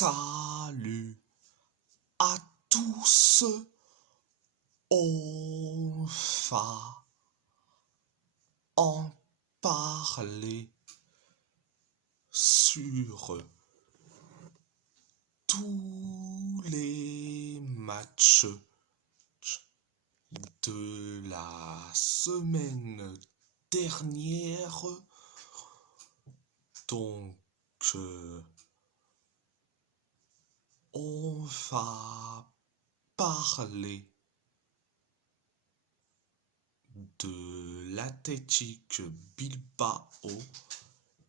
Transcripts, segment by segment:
Salut à tous, on va en parler sur tous les matchs de la semaine dernière. Donc, on va parler de l'Athletic Bilbao.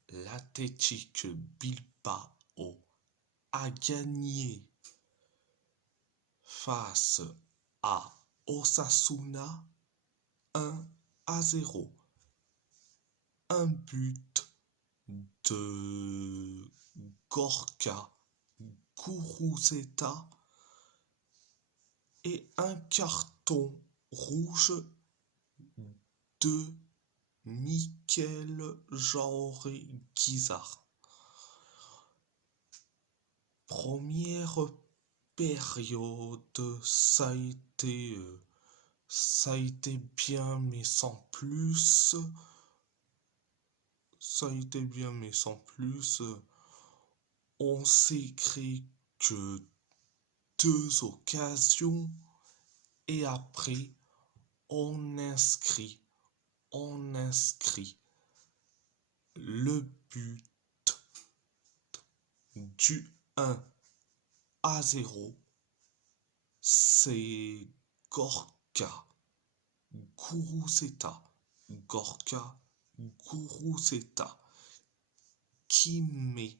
L'Athletic Bilbao a gagné face à Osasuna 1-0. Un but de Gorka Guruzeta et un carton rouge de Mikel Jauré Guizard. Première période, ça a été bien mais sans plus. On s'est créé que 2 occasions et après on inscrit le but du 1-0. C'est Gorka Guruzeta qui met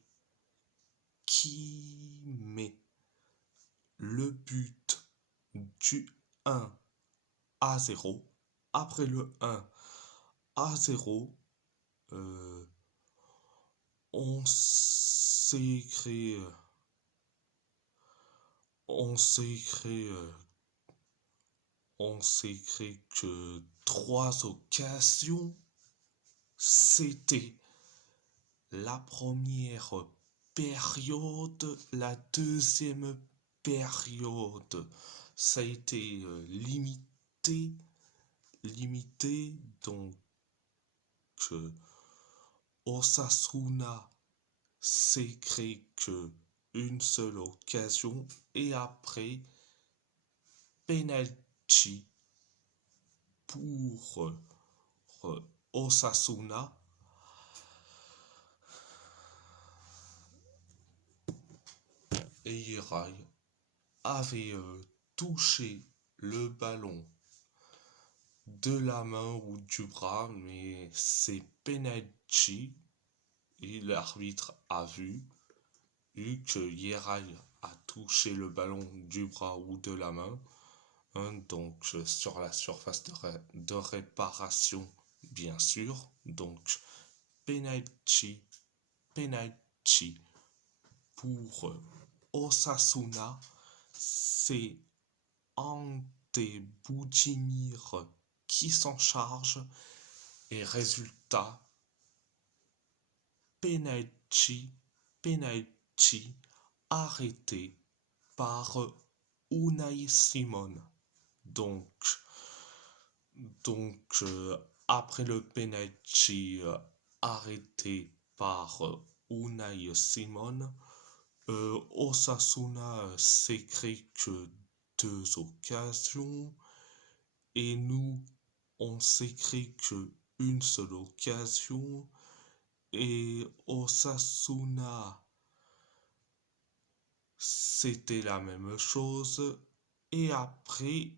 le but du 1-0. Après le 1-0, on s'est créé que 3 occasions. C'était la première période. La deuxième période, ça a été limité. Donc, Osasuna s'est créé que une seule occasion et après penalty pour Osasuna. Et Yeray avait touché le ballon de la main ou du bras, mais c'est penalty. Et l'arbitre a vu que Yeray a touché le ballon du bras ou de la main. Donc sur la surface de réparation, bien sûr. Donc penalty pour Osasuna. C'est Ante Budimir qui s'en charge et résultat penalty arrêté par Unai Simon. Donc après le penalty arrêté par Unai Simon, Osasuna s'est créé que 2 occasions et nous on s'est créé que une seule occasion et Osasuna c'était la même chose et après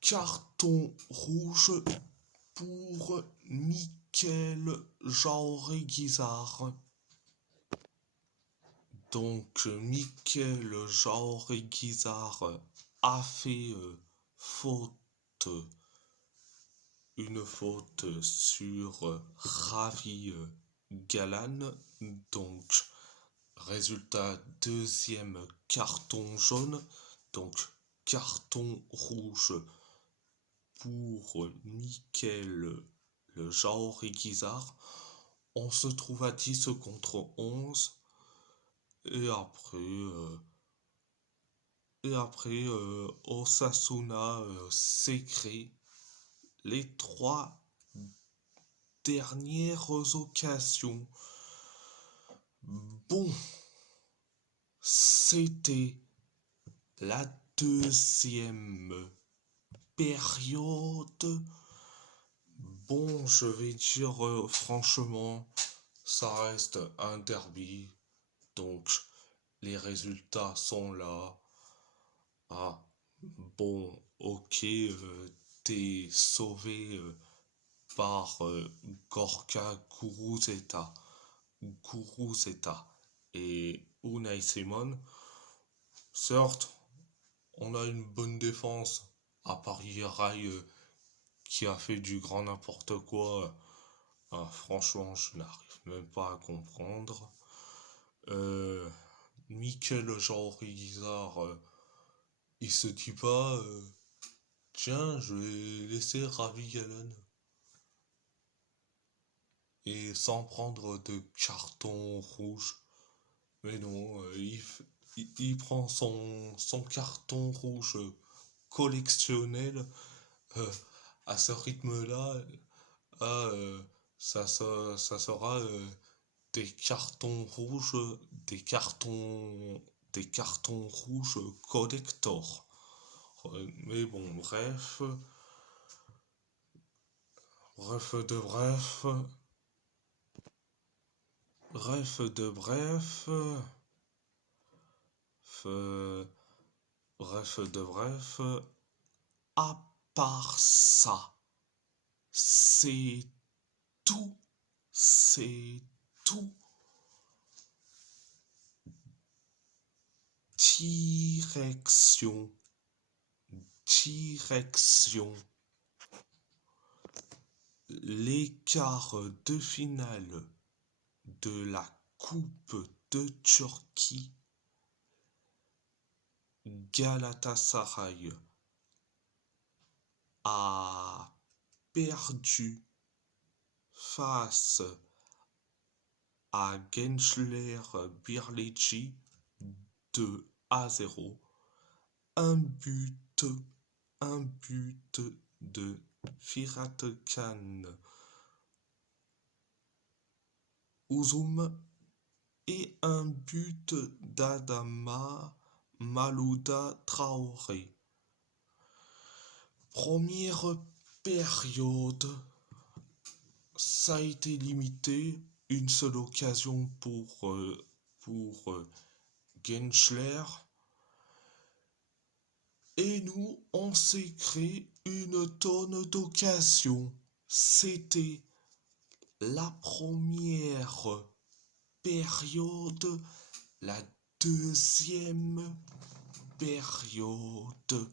carton rouge pour Mikel Jauré Guizard. Donc Mikel Jauré Guizard a fait une faute sur Ravi Galan. Donc résultat deuxième carton jaune. Donc carton rouge pour Mikel Jauré Guizard. On se trouve à 10 contre 11. Et après, Osasuna s'écrit les trois dernières occasions. Bon, c'était la deuxième période. Bon, je vais dire franchement, ça reste un derby. Donc, les résultats sont là. Ah, bon, ok, t'es sauvé par Gorka Guruzeta et Unai Simon. Certes, on a une bonne défense, à part Yeray qui a fait du grand n'importe quoi. Franchement, je n'arrive même pas à comprendre. Euh, Mikel Jean-Guizard, il se dit pas, tiens, je vais laisser Ravi Galen. Et sans prendre de carton rouge. Mais non, il prend son carton rouge collectionnel. euh, à ce rythme-là, ah, ça sera des des cartons rouges collector. Mais bon, bref de bref, bref de bref, euh, bref de bref, à part ça, c'est tout, c'est tout. Direction, direction. Les quarts de finale de la Coupe de Turquie. Galatasaray a perdu face à Gençler Birlici 2-0. Un but, un but de Firat Khan Uzum et un but d'Adama Malouda Traoré. Première période, ça a été limité, une seule occasion pour Gençler. Et nous, on s'est créé une tonne d'occasions. C'était la première période, la deuxième période.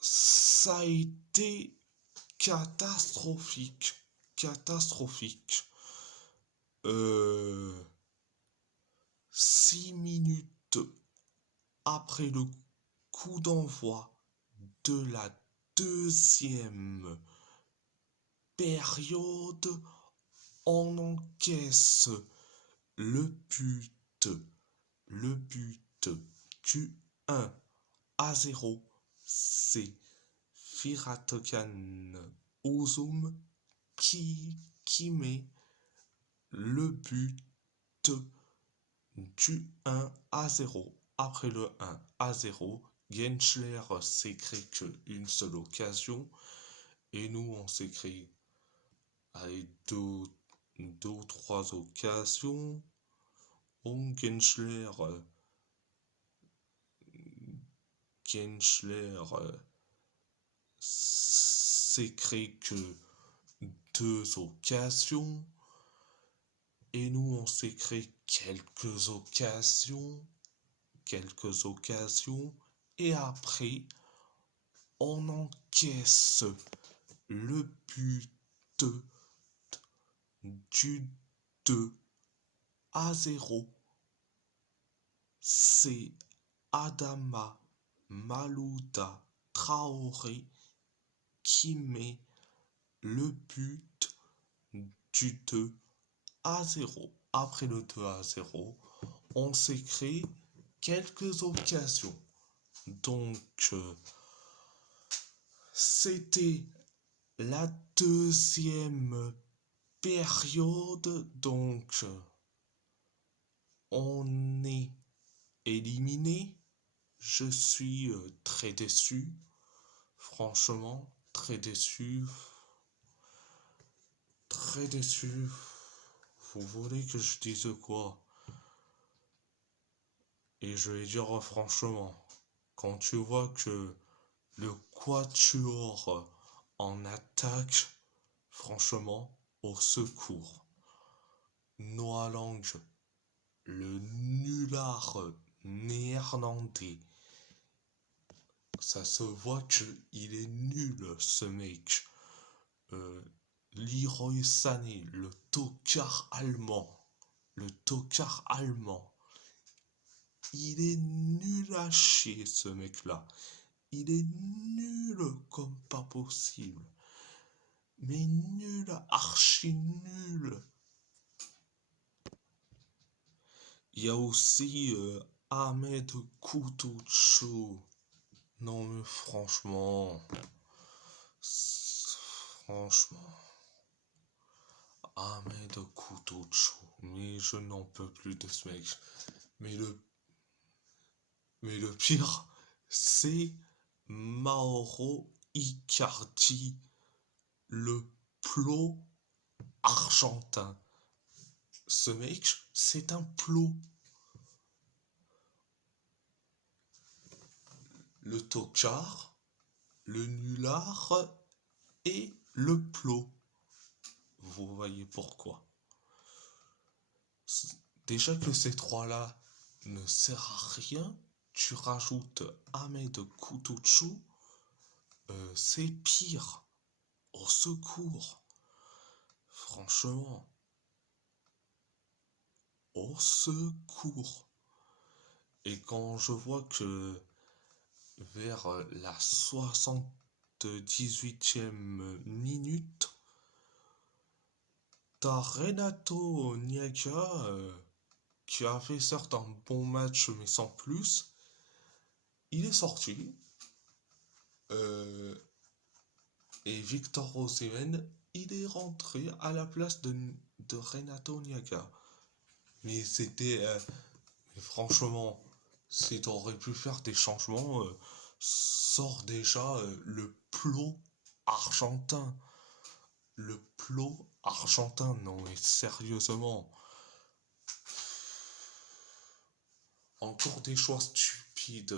Ça a été catastrophique. Catastrophique. 6 minutes après le coup d'envoi de la deuxième période, on encaisse le but, le but du 1-0. C'est Firatkan Uzum qui met le but du 1-0. Après le 1-0, Gençler s'est créé qu'une seule occasion et nous on s'est créé avec deux ou trois occasions. Gençler s'est créé que deux occasions et nous on s'est créé quelques occasions et après on encaisse le but du 2-0. C'est Adama Malouda Traoré qui met le but du 2-0. Après le 2-0, on s'est créé quelques occasions. Donc, c'était la deuxième période. Donc, on est éliminé. Je suis très déçu. Franchement, très déçu. Très déçu. Vous voulez que je dise quoi? Et je vais dire franchement, quand tu vois que le quatuor en attaque, franchement, au secours. Noah Lang, le nulard néerlandais, ça se voit qu'il est nul ce mec. Leroy Sané, le tocard allemand, il est nul à chier ce mec-là. Il est nul comme pas possible. Mais nul, archi nul. Il y a aussi Ahmed Kutucu. Non mais franchement. Ahmed Kutucu. Mais je n'en peux plus de ce mec. Mais le pire, c'est Mauro Icardi, le plot argentin. Ce mec, c'est un plot. Le tocard, le nulard et le plot. Vous voyez pourquoi. Déjà que ces trois-là ne servent à rien, tu rajoutes Ahmed Kutucu, c'est pire. Au secours. Franchement. Au secours. Et quand je vois que vers la 78e minute, t'as Renato Niaga qui a fait certes un bon match mais sans plus. Il est sorti. Et Victor Osimhen, il est rentré à la place de Renato Niaga. Mais c'était... franchement, si t'aurais pu faire des changements, sors déjà le plot argentin. Le plot argentin, non mais sérieusement. Encore des choix stupides.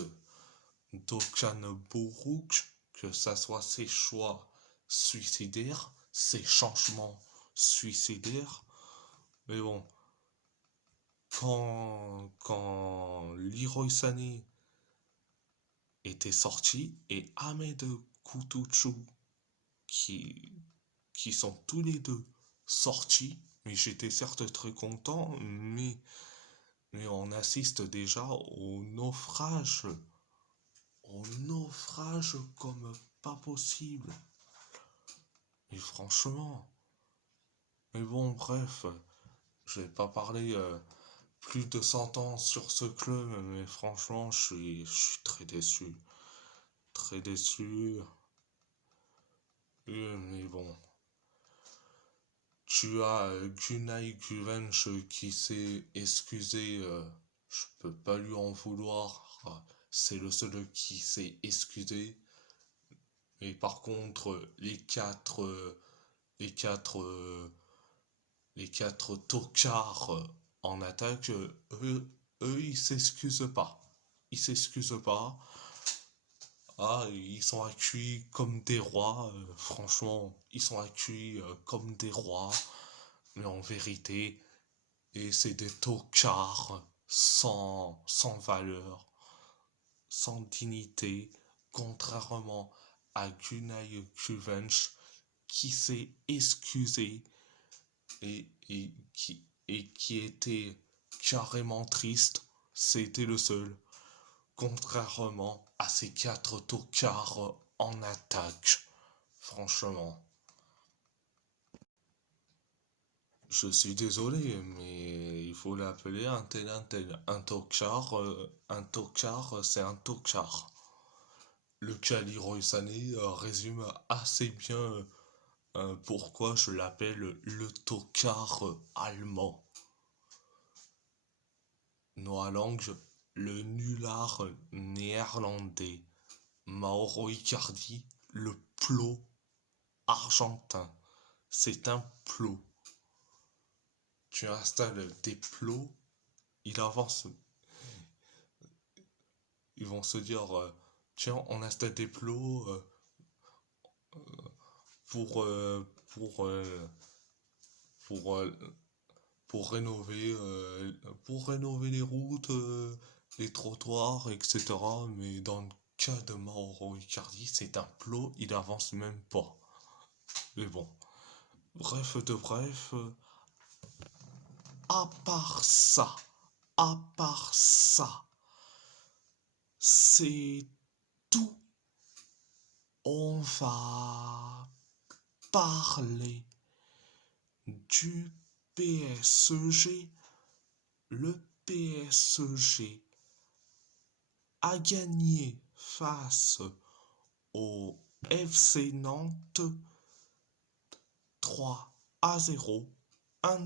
Dokan Bourouk, que ça soit ses choix suicidaires, ses changements suicidaires. Mais bon, quand Leroy Sané était sorti et Ahmed Kutucu qui sont tous les deux sortis, mais j'étais certes très content, mais on assiste déjà au naufrage comme pas possible. Et franchement, mais bon, bref, je vais pas parler plus de 100 ans sur ce club, mais franchement, je suis très déçu. Très déçu. Mais bon. Tu as Gunay Guvench qui s'est excusé. Je peux pas lui en vouloir. C'est le seul qui s'est excusé. Mais par contre, les quatre tocards en attaque, eux, ils s'excusent pas. Ils s'excusent pas. Ah, ils sont accueillis comme des rois. Franchement, ils sont accueillis comme des rois. Mais en vérité, et c'est des tocards sans valeur, sans dignité, contrairement à Gunay Kuvench qui s'est excusé et qui était carrément triste. C'était le seul. Contrairement à ces quatre tocards en attaque. Franchement. Je suis désolé, mais il faut l'appeler un tel un tel. Un tocard, c'est un tocard. Le cas Leroy Sané résume assez bien pourquoi je l'appelle le tocard allemand. Noah Lang, le nulard néerlandais. Mauro Icardi, le plot argentin. C'est un plot. Tu installes des plots, il avance. Ils vont se dire, tiens, on installe des plots pour, euh, pour, euh, pour, euh, pour rénover, les routes, les trottoirs, etc. Mais dans le cas de Mauro Icardi, c'est un plot, il avance même pas. Mais bon, bref de bref, à part ça, à part ça, c'est tout. On va parler du PSG. Le PSG a gagné face au FC Nantes 3-0. Un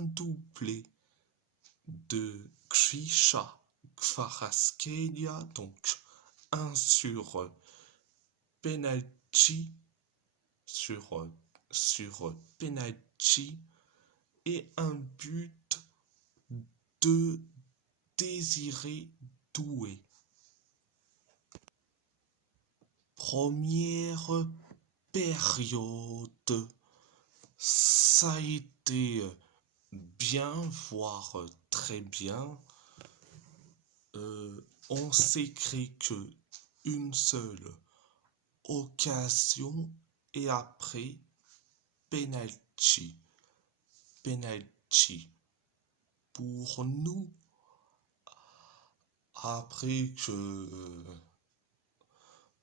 doublé de Grisha Kvaratskhelia, donc un sur penalty, sur penalty, et un but de Désiré Doué. Première période, ça a été bien, voire très bien. On s'est créé que une seule occasion et après penalty. Penalty. Pour nous, après que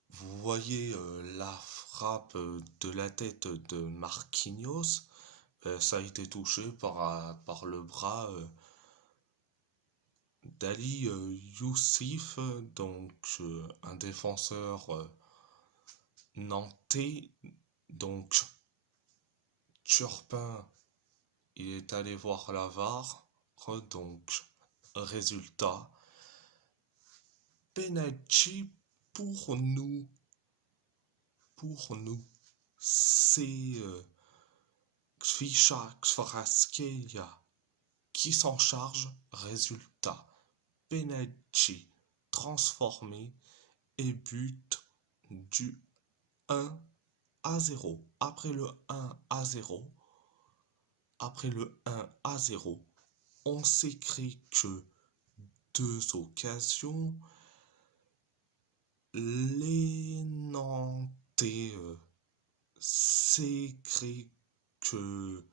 vous voyez la frappe de la tête de Marquinhos, ça a été touché par le bras d'Ali Youssif, donc un défenseur nantais. Donc Turpin, il est allé voir la VAR, donc résultat, penalty pour nous. C'est Grisha Kvaratskhelia qui s'en charge. Résultat, penalty transformé et but du 1-0. Après le 1-0, on s'est créé que deux occasions. Les Nantais s'est créé que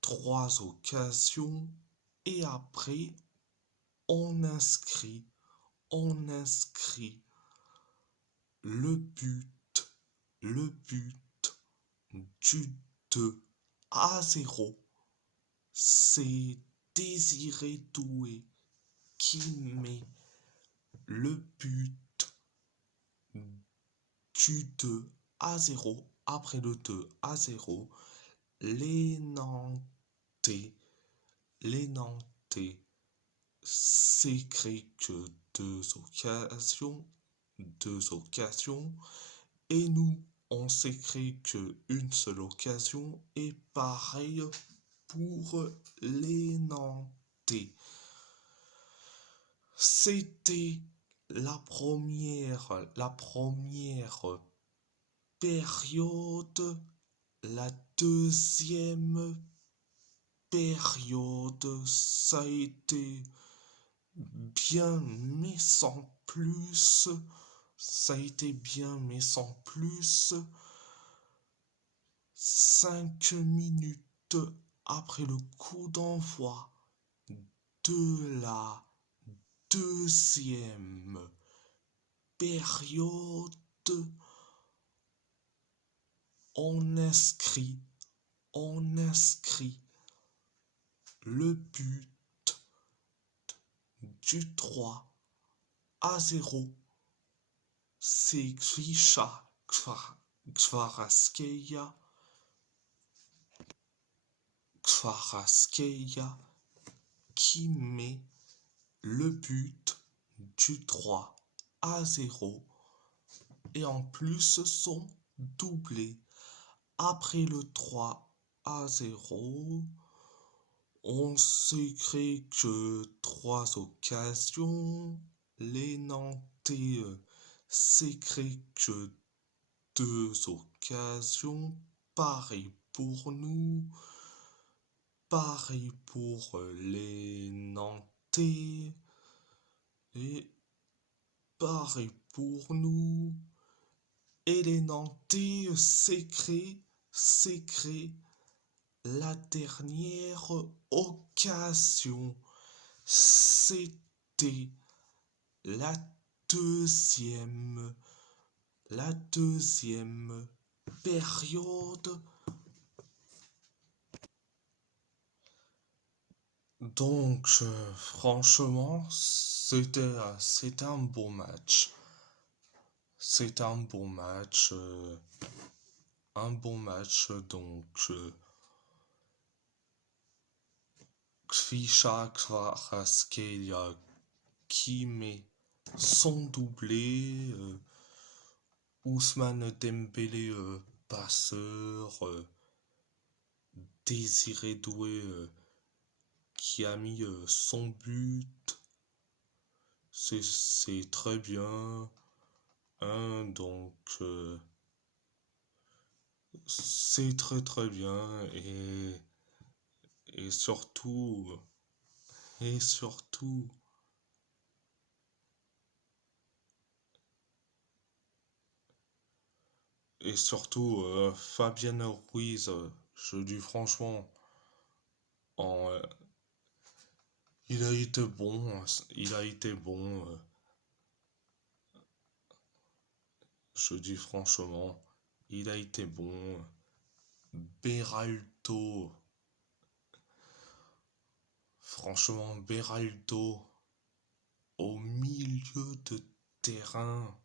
trois occasions et après on inscrit le but du 2-0. C'est Désiré Doué qui met le but du 2-0. Après le 2-0, les Nantais s'est créé que deux occasions, et nous on s'est créé que une seule occasion, et pareil pour les Nantais. C'était la première période. La deuxième période, ça a été bien mais sans plus. 5 minutes après le coup d'envoi de la deuxième période, on inscrit on inscrit le but du 3-0. C'est Grisha Kvaratskhelia qui met le but du 3-0 et en plus son doublé. Après le 3-0, on se crée que 3 occasions. Les Nantais s'est créé que 2 occasions. Pareil pour nous. Pareil pour les Nantais. Et pareil pour nous. Et les Nantais s'est créé la dernière occasion. C'était la deuxième période. Donc, franchement, c'était un beau match. C'était un bon match. Donc, Grisha Kvaratskhelia qui met son doublé. Ousmane Dembélé, passeur. Désiré Doué qui a mis son but. C'est très bien. Donc, c'est très très bien. Et surtout, et surtout, Fabien Ruiz, je dis franchement, en, il a été bon. Je dis franchement, il a été bon. Beraldo, franchement, Beraldo au milieu de terrain.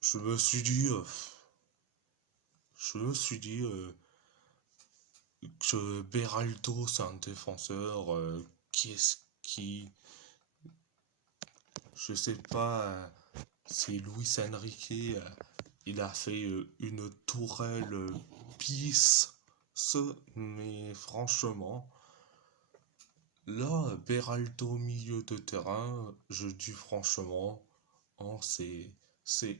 Je me suis dit que Beraldo, c'est un défenseur qui, je sais pas si Luis Enrique, il a fait une tourelle bis, mais franchement, là, Beraldo milieu de terrain, je dis franchement, c'est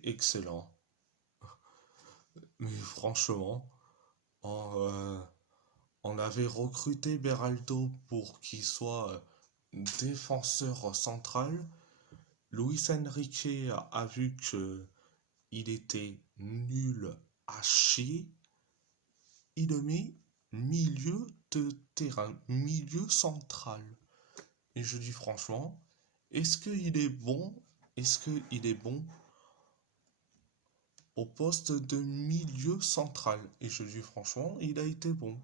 excellent. Mais franchement, on avait recruté Beraldo pour qu'il soit défenseur central. Luis Enrique a vu que il était nul à chier. Il le met milieu de terrain, milieu central. Et je dis franchement, est-ce qu'il est bon au poste de milieu central? Et je dis franchement, il a été bon.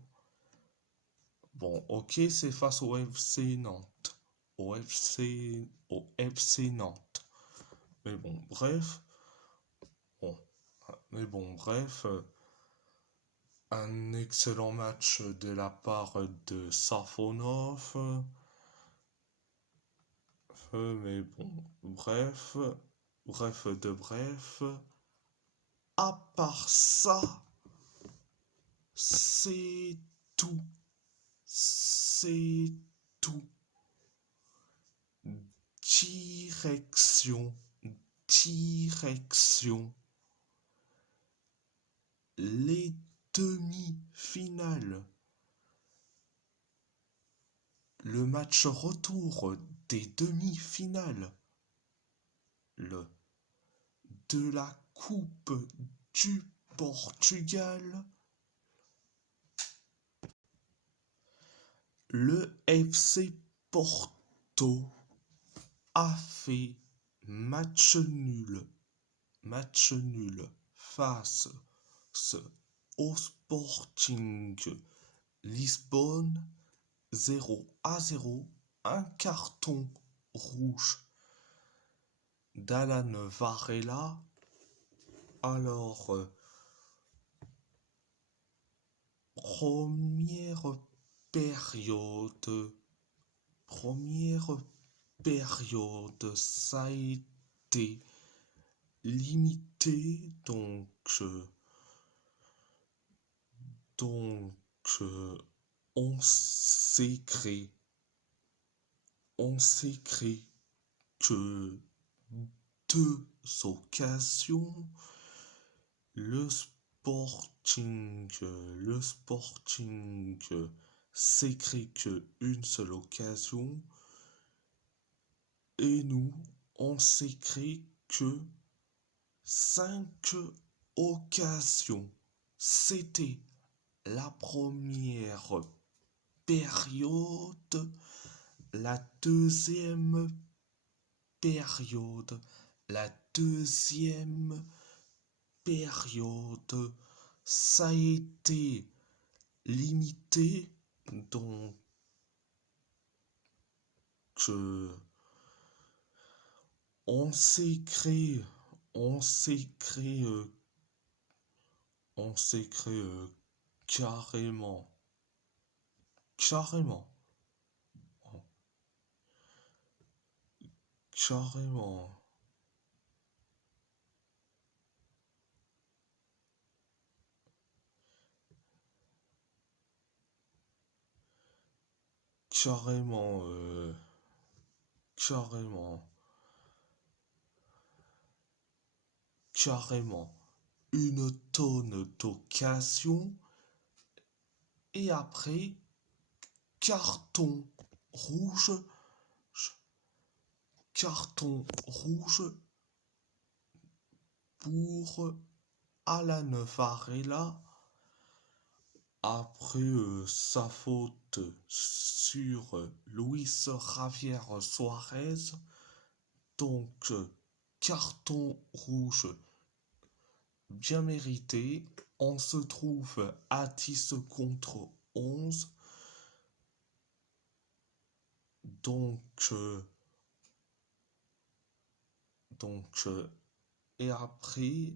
Bon, ok, c'est face au FC Nantes. Au FC Nantes. Mais bon, bref. Un excellent match de la part de Safonov. Mais bon, bref. À part ça, c'est tout. C'est tout. Direction. Les demi-finales. Le match retour des demi-finales. De la Coupe du Portugal. Le FC Porto a fait match nul face au Sporting Lisbonne, 0-0, un carton rouge d'Alan Varela. Alors, première période, première période, ça a été limité, donc on s'est créé, on s'est créé que deux occasions. Le Sporting s'est créé que une seule occasion et nous, on s'est créé que 5 occasions. C'était la première période, la deuxième période, la deuxième période, ça a été limité, donc on s'est créé, on s'est créé, on s'est créé carrément, carrément, carrément, carrément, carrément, carrément une tonne d'occasions et après carton rouge, carton rouge pour Alan Varela après sa faute sur Luis Javier Suarez. Donc carton rouge bien mérité. On se trouve à 10 contre 11. Donc, et après,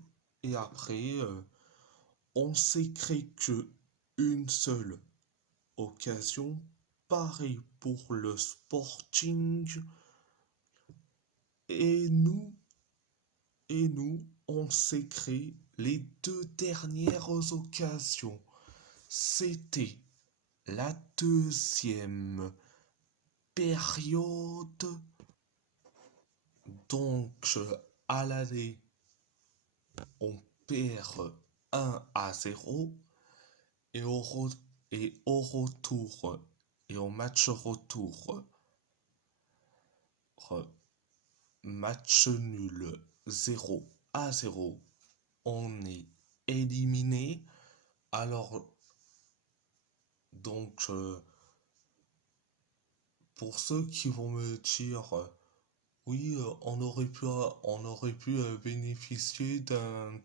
on s'est créé que une seule occasion. Pareil pour le Sporting. Et nous, on s'est créé les deux dernières occasions. C'était la deuxième période. Donc, à l'aller, on perd 1-0 et au retour et au match retour, match nul 0-0, on est éliminé. Alors, donc, pour ceux qui vont me dire, oui, on aurait pu bénéficier d'un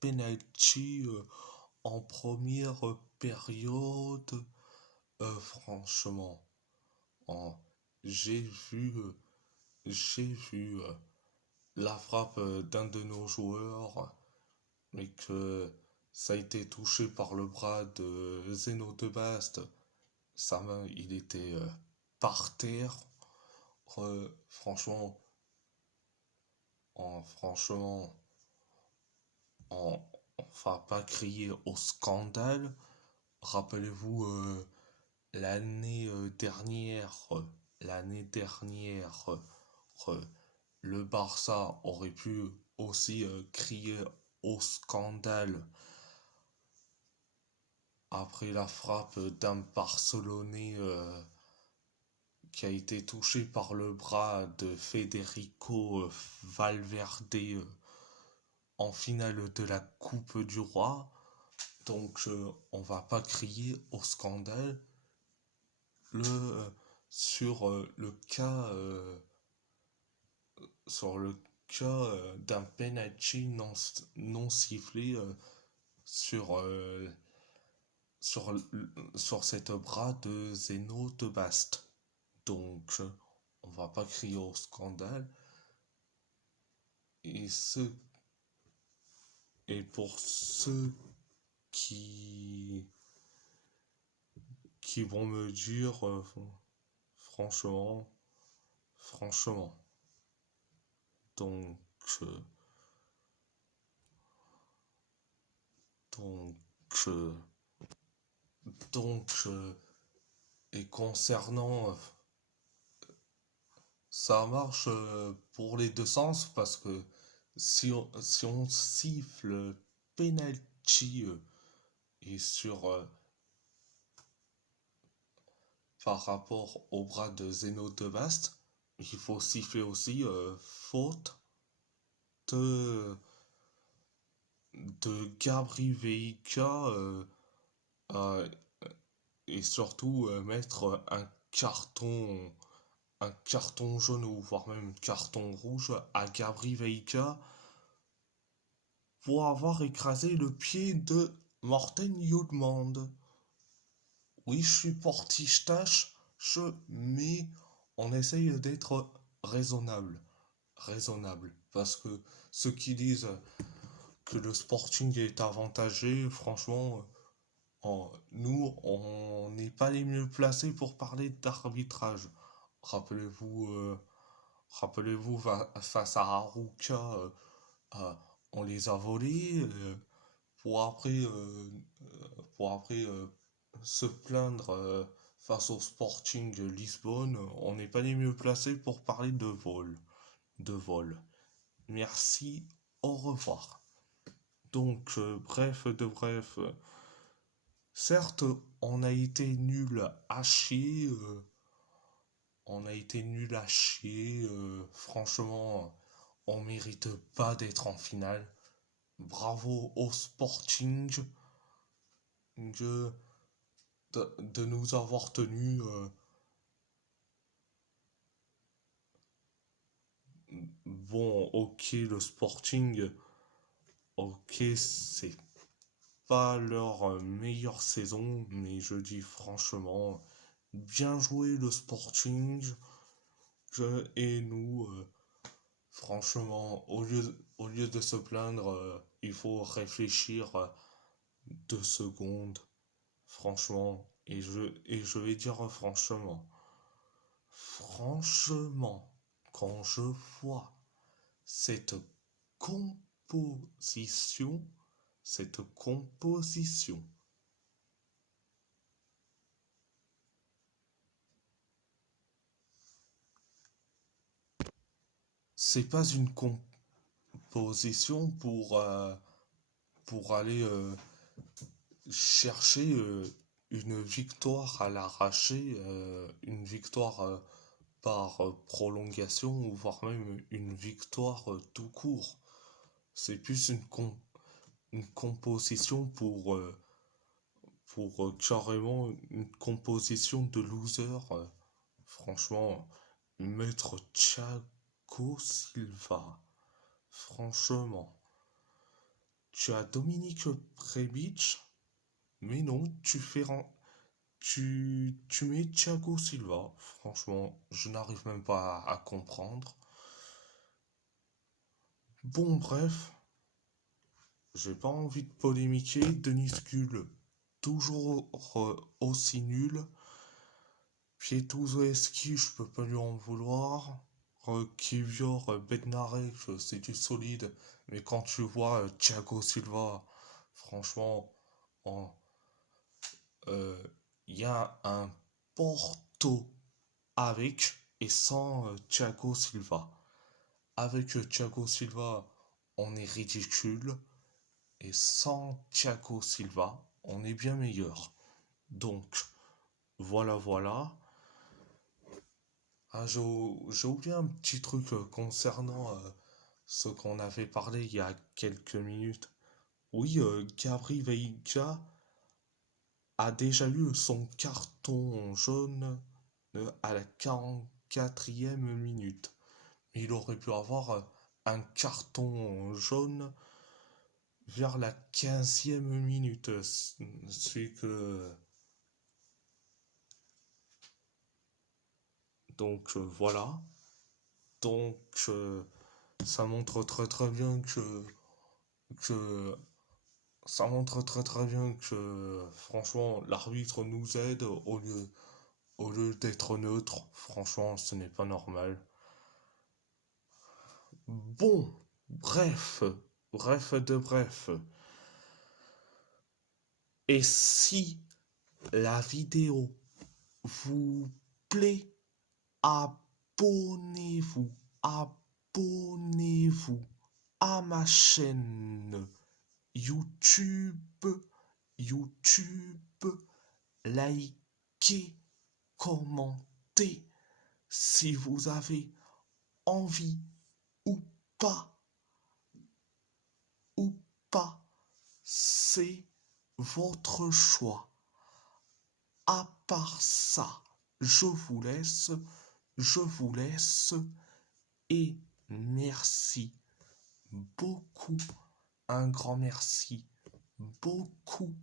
penalty en première période. Franchement, en- j'ai vu, j'ai vu la frappe d'un de nos joueurs, mais que ça a été touché par le bras de Zeno de Bast. Sa main, il était par terre. Franchement, franchement, on, on va pas crier au scandale. Rappelez-vous l'année dernière, euh, le Barça aurait pu aussi crier au scandale après la frappe d'un Barcelonais qui a été touché par le bras de Federico Valverde en finale de la Coupe du Roi. Donc on va pas crier au scandale le, sur le cas d'un penalty non sifflé sur, sur, sur cette bras de Zeno de Bast. Donc, on va pas crier au scandale. Et et pour ceux qui, qui vont me dire, franchement, franchement, donc, euh, donc, euh, donc, et concernant, ça marche pour les deux sens parce que si on siffle penalty et sur par rapport au bras de Zeno de Bast, il faut siffler aussi faute de, de Gabri Veiga euh, et surtout mettre un carton jaune ou voire même carton rouge à Gabri Veiga pour avoir écrasé le pied de Morten Judmand. Oui, je suis portiche-tâche, mais on essaye d'être raisonnable. Raisonnable. Parce que ceux qui disent que le Sporting est avantagé, franchement, nous, on n'est pas les mieux placés pour parler d'arbitrage. Rappelez-vous, rappelez-vous face à Haruka, euh, on les a volés pour après, pour après se plaindre face au Sporting Lisbonne. On n'est pas les mieux placés pour parler de vol. De vol. Merci, au revoir. Donc, bref de bref. Certes, on a été nul à chier. On a été nul à chier. Franchement, on mérite pas d'être en finale. Bravo au Sporting de, de nous avoir tenus. Bon, ok, le Sporting, ok, c'est pas leur meilleure saison, mais je dis franchement, bien joué le Sporting. Et nous, franchement, au lieu de se plaindre, il faut réfléchir 2 secondes, franchement. Et je vais dire franchement, quand je vois cette composition, cette composition, c'est pas une composition pour aller chercher une victoire à l'arraché, une victoire par prolongation ou voire même une victoire tout court. C'est plus une composition pour carrément une composition de loser. Franchement, mettre Thiago Silva, franchement, tu as Dominique Prebic, mais non, tu mets Thiago Silva. Franchement, je n'arrive même pas à comprendre. Bon, bref, j'ai pas envie de polémiquer. Denis Gull, toujours aussi nul. Pietouzeski, je peux pas lui en vouloir. Kivior, Bednarek, c'est du solide. Mais quand tu vois Thiago Silva, franchement, il y a un Porto avec et sans Thiago Silva. Avec Thiago Silva, on est ridicule. Et sans Thiago Silva, on est bien meilleur. Donc, voilà. Ah, j'ai oublié un petit truc concernant ce qu'on avait parlé il y a quelques minutes. Oui, Gabri Veiga a déjà eu son carton jaune à la 44e minute. Mais il aurait pu avoir un carton jaune vers la 15e minute. C'est que... Donc voilà. Donc ça montre très très bien que ça montre très très bien que franchement l'arbitre nous aide au lieu d'être neutre. Franchement, ce n'est pas normal. Bon, bref de bref. Et si la vidéo vous plaît, abonnez-vous, abonnez-vous à ma chaîne YouTube, YouTube, likez, commentez si vous avez envie ou pas, ou pas, c'est votre choix. À part ça, je vous laisse et merci beaucoup, un grand merci, beaucoup